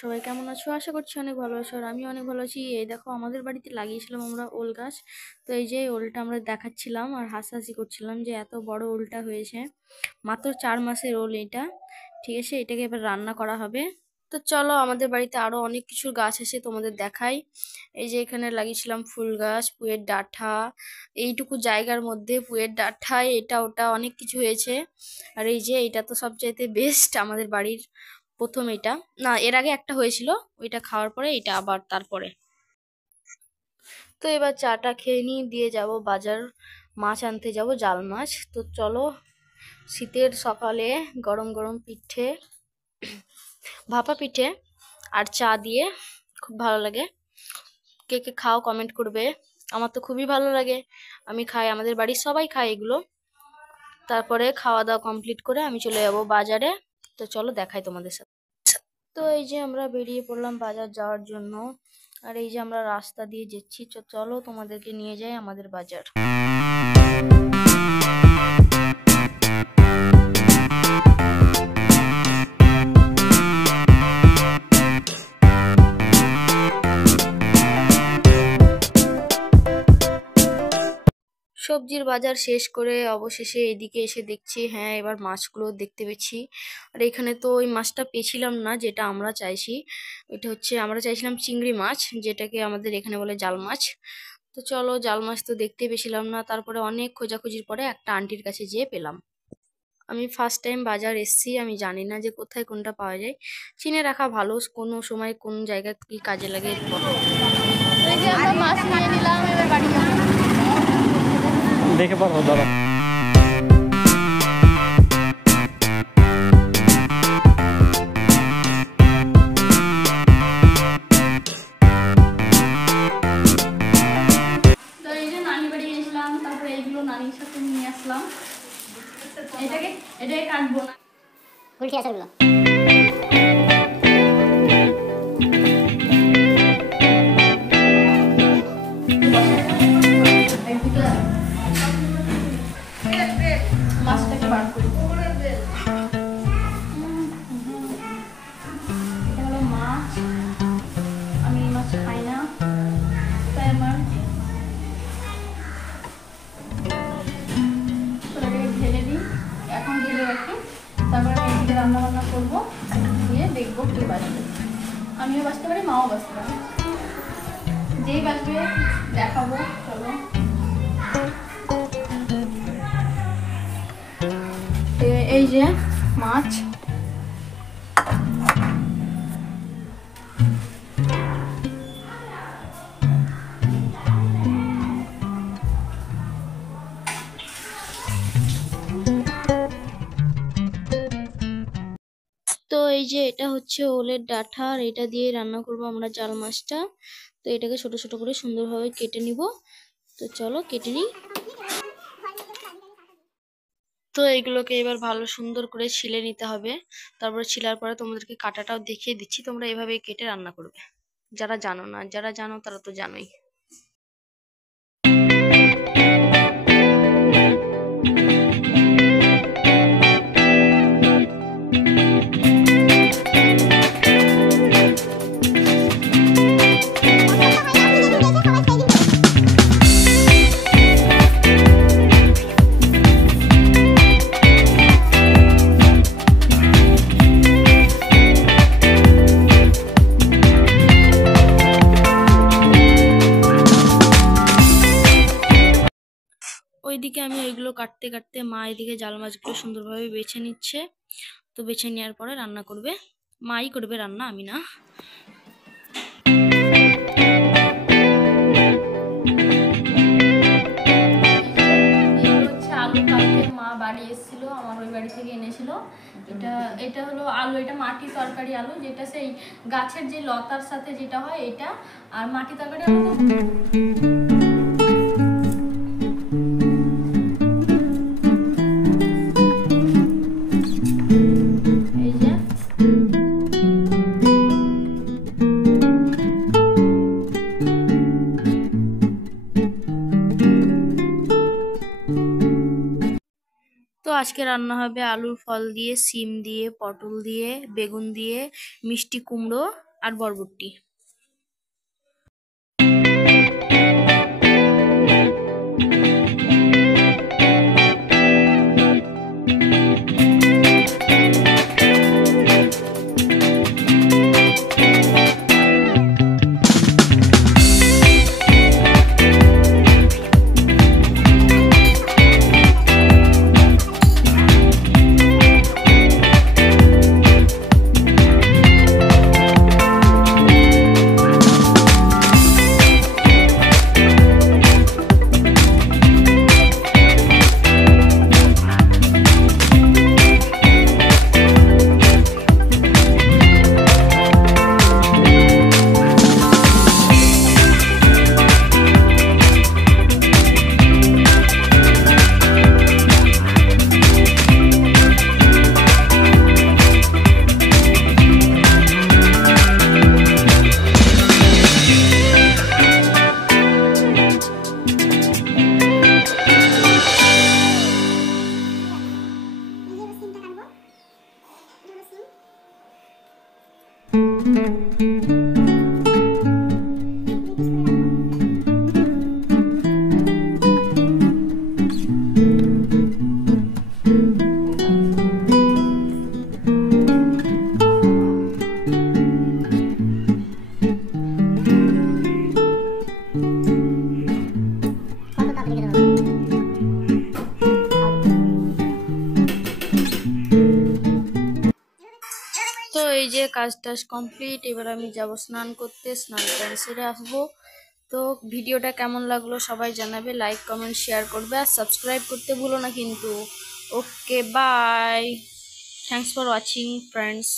সবাই কেমন আছো? আশা করছি অনেক ভালো আছো। আর আমি অনেক ভালো আছি। এই দেখো আমাদের বাড়িতে লাগিয়েছিলাম আমরা ওল গাছ। তো এই যে ওলটা আমরা দেখাচ্ছিলাম আর হাসাহাসি করছিলাম যে এত বড় ওলটা হয়েছে। মাত্র 4 মাসের ওল এটা। ঠিক আছে, এটাকে এবার রান্না করা হবে। তো চলো আমাদের বাড়িতে আরো অনেক কিছুর গাছ আছে, তোমাদের দেখাই। এই যে এখানে লাগিয়েছিলাম ফুল গাছ, পুয়ের ডাঁঠা। এইটুকু জায়গার মধ্যে পুয়ের ডাঁঠা এটা ওটা অনেক কিছু হয়েছে। আর এই যে এটা তো সবচাইতে বেস্ট আমাদের বাড়ির প্রথম। এটা না, এর আগে একটা হয়েছিল, ওইটা খাওয়ার পরে এটা আবার তারপরে। তো এবার চাটা খেয়ে নিয়ে দিয়ে যাব বাজার, মাছ আনতে যাব, জাল মাছ। তো চলো, শীতের সকালে গরম গরম পিঠে, ভাপা পিঠে আর চা দিয়ে খুব ভালো লাগে। কে কে খাও কমেন্ট করবে। আমার তো খুবই ভালো লাগে, আমি খাই, আমাদের বাড়ির সবাই খায় এগুলো। তারপরে খাওয়া দাওয়া কমপ্লিট করে আমি চলে যাব বাজারে। তো চলো দেখাই তোমাদের সাথে। তো এই যে আমরা বেরিয়ে পড়লাম বাজার যাওয়ার জন্য। আর এই যে আমরা রাস্তা দিয়ে যাচ্ছি, চলো তোমাদেরকে নিয়ে যাই আমাদের বাজার। সবজির বাজার শেষ করে অবশেষে এদিকে এসে দেখছি, হ্যাঁ এবার মাছগুলো দেখতে পেয়েছি। আর এখানে তো ওই মাছটা পেয়েছিলাম না যেটা আমরা চাইছি। এটা হচ্ছে আমরা চাইছিলাম চিংড়ি মাছ, যেটাকে আমাদের এখানে বলে জাল মাছ। তো চলো, জাল মাছ তো দেখতে পেয়েছিলাম না। তারপরে অনেক খোঁজাখুঁজির পরে একটা আন্টির কাছে যেয়ে পেলাম। আমি ফার্স্ট টাইম বাজার এসছি, আমি জানি না যে কোথায় কোনটা পাওয়া যায়। চিনে রাখা ভালো, কোনো সময় কোন জায়গায় কি কাজে লাগে। মাছ নিয়ে নিলাম, এবার বাড়ি দেখে পারো দাদা। নানির সাথে নিয়ে আসলাম। এটাকে কাটবো না, উল্টি আচারগুলো। মাছটাকে বার করি। এটা হলো মাছ, আমি মাছ খাই না, তাই আমার ঢেলে দিই। এখন ঢেলে রাখি, তারপরে আমি এদিকে রান্না বান্না করবো, দিয়ে দেখবো কে বাঁচবে। আমিও বাঁচতে পারি, মাও বাঁচতে পারি, যেই বাঁচবে দেখাবো। চলো, এই যে মাছ। তো এই যে এটা হচ্ছে ওলের ডাঁটা, আর এটা দিয়ে রান্না করবো আমরা জাল মাছটা। তো এটাকে ছোট ছোট করে সুন্দরভাবে কেটে নিব। তো চলো কেটে নিই। তো এইগুলোকে এবার ভালো সুন্দর করে ছিলে নিতে হবে। তারপরে ছিলার পরে তোমাদেরকে কাটাটাও দেখিয়ে দিচ্ছি, তোমরা এভাবে কেটে রান্না করবে। যারা জানো না, যারা জানো তারা তো জানোই। ওইদিকে আমি ওইগুলো কাটতে কাটতে, মা এদিকে জাল মাছগুলো সুন্দরভাবে বেছে নিচ্ছে। তো বেছে নেওয়ার পরে রান্না করবে, মাই করবে রান্না, আমি না। আলু কালকে মা বাড়ি এসেছিল, আমার ওই বাড়ি থেকে এনেছিল। এটা হলো আলু, এটা মাটি তরকারি আলু, যেটা সেই গাছের যে লতার সাথে যেটা হয় এটা। আর মাটি তরকারি আলু তো আজকে রান্না হবে আলুর ফল দিয়ে, সিম দিয়ে, পটল দিয়ে, বেগুন দিয়ে, মিষ্টি কুমড়ো আর বরবটি। তো এই যে কাজ টাজ কমপ্লিট, এবার আমি যাব স্নান করতে, স্নান করে সেরে আসবো। তো ভিডিওটা কেমন লাগলো সবাই জানাবে, লাইক কমেন্ট শেয়ার করবে আর সাবস্ক্রাইব করতে ভুলো না কিন্তু। Okay, bye, thanks for watching friends.